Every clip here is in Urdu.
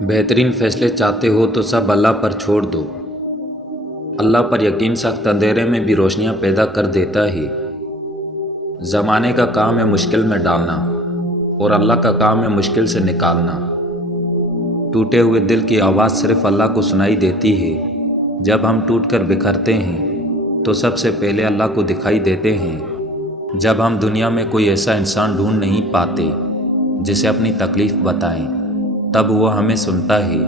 بہترین فیصلے چاہتے ہو تو سب اللہ پر چھوڑ دو۔ اللہ پر یقین سخت اندھیرے میں بھی روشنیاں پیدا کر دیتا ہے۔ زمانے کا کام ہے مشکل میں ڈالنا، اور اللہ کا کام ہے مشکل سے نکالنا۔ ٹوٹے ہوئے دل کی آواز صرف اللہ کو سنائی دیتی ہے۔ جب ہم ٹوٹ کر بکھرتے ہیں تو سب سے پہلے اللہ کو دکھائی دیتے ہیں۔ جب ہم دنیا میں کوئی ایسا انسان ڈھونڈ نہیں پاتے جسے اپنی تکلیف بتائیں، تب وہ ہمیں سنتا ہے۔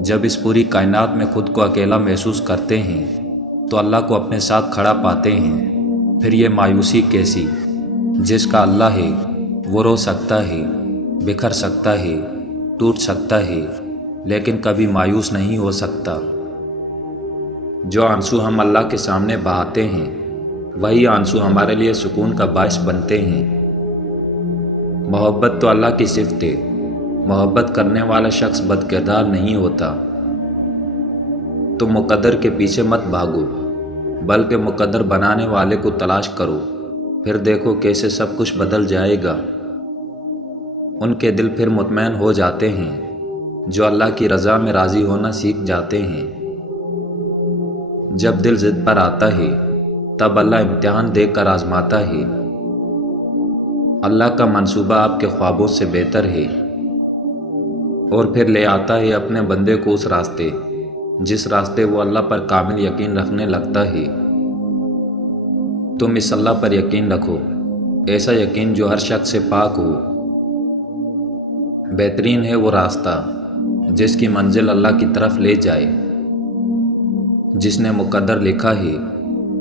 جب اس پوری کائنات میں خود کو اکیلا محسوس کرتے ہیں تو اللہ کو اپنے ساتھ کھڑا پاتے ہیں۔ پھر یہ مایوسی کیسی؟ جس کا اللہ ہے وہ رو سکتا ہے، بکھر سکتا ہے، ٹوٹ سکتا ہے، لیکن کبھی مایوس نہیں ہو سکتا۔ جو آنسو ہم اللہ کے سامنے بہاتے ہیں وہی آنسو ہمارے لیے سکون کا باعث بنتے ہیں۔ محبت تو اللہ کی صفت ہے۔ محبت کرنے والا شخص بد کردار نہیں ہوتا۔ تم مقدر کے پیچھے مت بھاگو، بلکہ مقدر بنانے والے کو تلاش کرو، پھر دیکھو کیسے سب کچھ بدل جائے گا۔ ان کے دل پھر مطمئن ہو جاتے ہیں جو اللہ کی رضا میں راضی ہونا سیکھ جاتے ہیں۔ جب دل ضد پر آتا ہے تب اللہ امتحان دے کر آزماتا ہے۔ اللہ کا منصوبہ آپ کے خوابوں سے بہتر ہے، اور پھر لے آتا ہے اپنے بندے کو اس راستے جس راستے وہ اللہ پر کامل یقین رکھنے لگتا ہے۔ تم اس اللہ پر یقین رکھو، ایسا یقین جو ہر شخص سے پاک ہو۔ بہترین ہے وہ راستہ جس کی منزل اللہ کی طرف لے جائے۔ جس نے مقدر لکھا ہے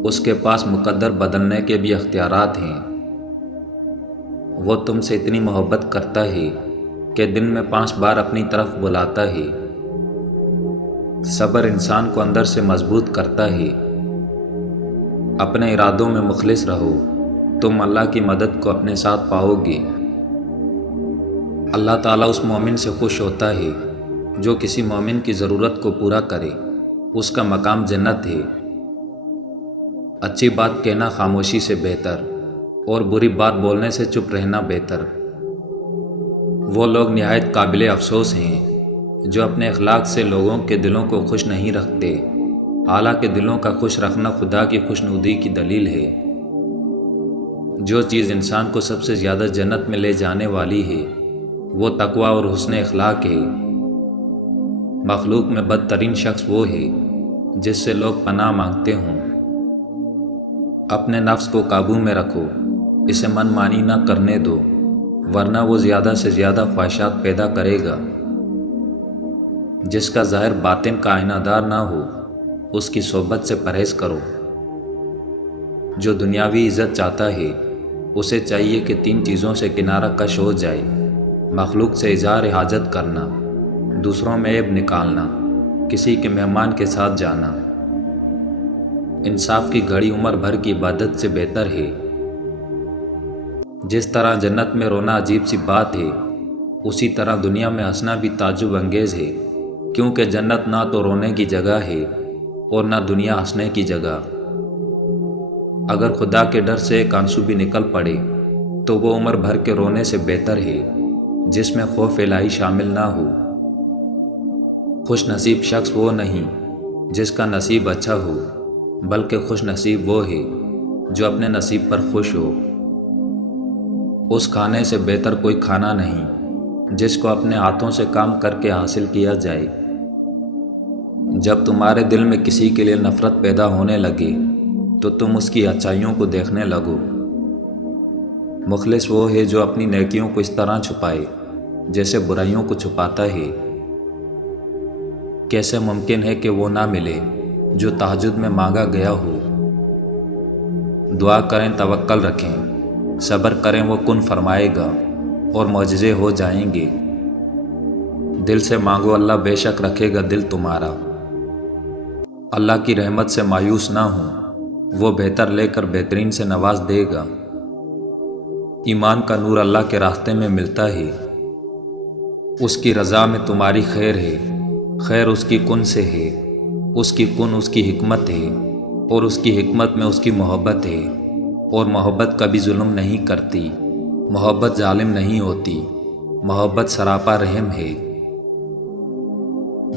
اس کے پاس مقدر بدلنے کے بھی اختیارات ہیں۔ وہ تم سے اتنی محبت کرتا ہے کہ دن میں 5 بار اپنی طرف بلاتا ہے۔ صبر انسان کو اندر سے مضبوط کرتا ہے۔ اپنے ارادوں میں مخلص رہو، تم اللہ کی مدد کو اپنے ساتھ پاؤ گے۔ اللہ تعالیٰ اس مومن سے خوش ہوتا ہے جو کسی مومن کی ضرورت کو پورا کرے، اس کا مقام جنت ہے۔ اچھی بات کہنا خاموشی سے بہتر، اور بری بات بولنے سے چپ رہنا بہتر۔ وہ لوگ نہایت قابل افسوس ہیں جو اپنے اخلاق سے لوگوں کے دلوں کو خوش نہیں رکھتے، حالانکہ دلوں کا خوش رکھنا خدا کی خوشنودی کی دلیل ہے۔ جو چیز انسان کو سب سے زیادہ جنت میں لے جانے والی ہے وہ تقوی اور حسن اخلاق ہے۔ مخلوق میں بدترین شخص وہ ہے جس سے لوگ پناہ مانگتے ہوں۔ اپنے نفس کو قابو میں رکھو، اسے من مانی نہ کرنے دو، ورنہ وہ زیادہ سے زیادہ خواہشات پیدا کرے گا۔ جس کا ظاہر باطن کا آئینہ دار نہ ہو اس کی صحبت سے پرہیز کرو۔ جو دنیاوی عزت چاہتا ہے اسے چاہیے کہ 3 چیزوں سے کنارہ کش ہو جائے: مخلوق سے اظہار حاجت کرنا، دوسروں میں عیب نکالنا، کسی کے مہمان کے ساتھ جانا۔ انصاف کی گھڑی عمر بھر کی عبادت سے بہتر ہے۔ جس طرح جنت میں رونا عجیب سی بات ہے، اسی طرح دنیا میں ہنسنا بھی تعجب انگیز ہے، کیونکہ جنت نہ تو رونے کی جگہ ہے اور نہ دنیا ہنسنے کی جگہ۔ اگر خدا کے ڈر سے ایک آنسو بھی نکل پڑے تو وہ عمر بھر کے رونے سے بہتر ہے جس میں خوف الہی شامل نہ ہو۔ خوش نصیب شخص وہ نہیں جس کا نصیب اچھا ہو، بلکہ خوش نصیب وہ ہے جو اپنے نصیب پر خوش ہو۔ اس کھانے سے بہتر کوئی کھانا نہیں جس کو اپنے ہاتھوں سے کام کر کے حاصل کیا جائے۔ جب تمہارے دل میں کسی کے لیے نفرت پیدا ہونے لگے تو تم اس کی اچھائیوں کو دیکھنے لگو۔ مخلص وہ ہے جو اپنی نیکیوں کو اس طرح چھپائے جیسے برائیوں کو چھپاتا ہے۔ کیسے ممکن ہے کہ وہ نہ ملے جو تہجد میں مانگا گیا ہو؟ دعا کریں، توکل رکھیں، صبر کریں، وہ کن فرمائے گا اور معجزے ہو جائیں گے۔ دل سے مانگو، اللہ بے شک رکھے گا دل تمہارا۔ اللہ کی رحمت سے مایوس نہ ہوں، وہ بہتر لے کر بہترین سے نواز دے گا۔ ایمان کا نور اللہ کے راستے میں ملتا ہے۔ اس کی رضا میں تمہاری خیر ہے، خیر اس کی کن سے ہے، اس کی کن اس کی حکمت ہے، اور اس کی حکمت میں اس کی محبت ہے، اور محبت کبھی ظلم نہیں کرتی، محبت ظالم نہیں ہوتی، محبت سراپا رحم ہے۔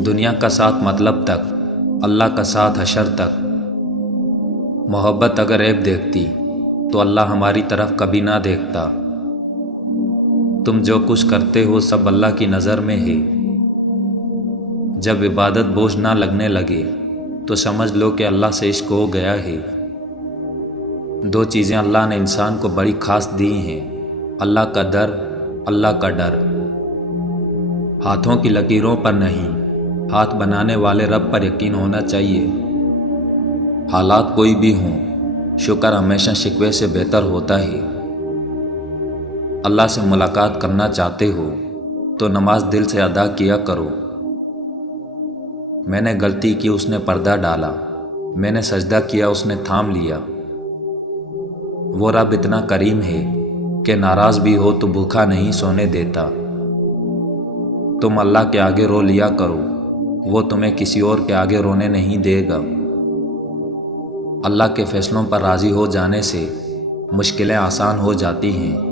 دنیا کا ساتھ مطلب تک، اللہ کا ساتھ حشر تک۔ محبت اگر عیب دیکھتی تو اللہ ہماری طرف کبھی نہ دیکھتا۔ تم جو کچھ کرتے ہو سب اللہ کی نظر میں ہے۔ جب عبادت بوجھ نہ لگنے لگے تو سمجھ لو کہ اللہ سے عشق ہو گیا ہے۔ دو چیزیں اللہ نے انسان کو بڑی خاص دی ہیں، اللہ کا در، اللہ کا ڈر۔ ہاتھوں کی لکیروں پر نہیں، ہاتھ بنانے والے رب پر یقین ہونا چاہیے۔ حالات کوئی بھی ہوں، شکر ہمیشہ شکوے سے بہتر ہوتا ہے۔ اللہ سے ملاقات کرنا چاہتے ہو تو نماز دل سے ادا کیا کرو۔ میں نے غلطی کی، اس نے پردہ ڈالا، میں نے سجدہ کیا، اس نے تھام لیا۔ وہ رب اتنا کریم ہے کہ ناراض بھی ہو تو بھوکا نہیں سونے دیتا۔ تم اللہ کے آگے رو لیا کرو، وہ تمہیں کسی اور کے آگے رونے نہیں دے گا۔ اللہ کے فیصلوں پر راضی ہو جانے سے مشکلیں آسان ہو جاتی ہیں۔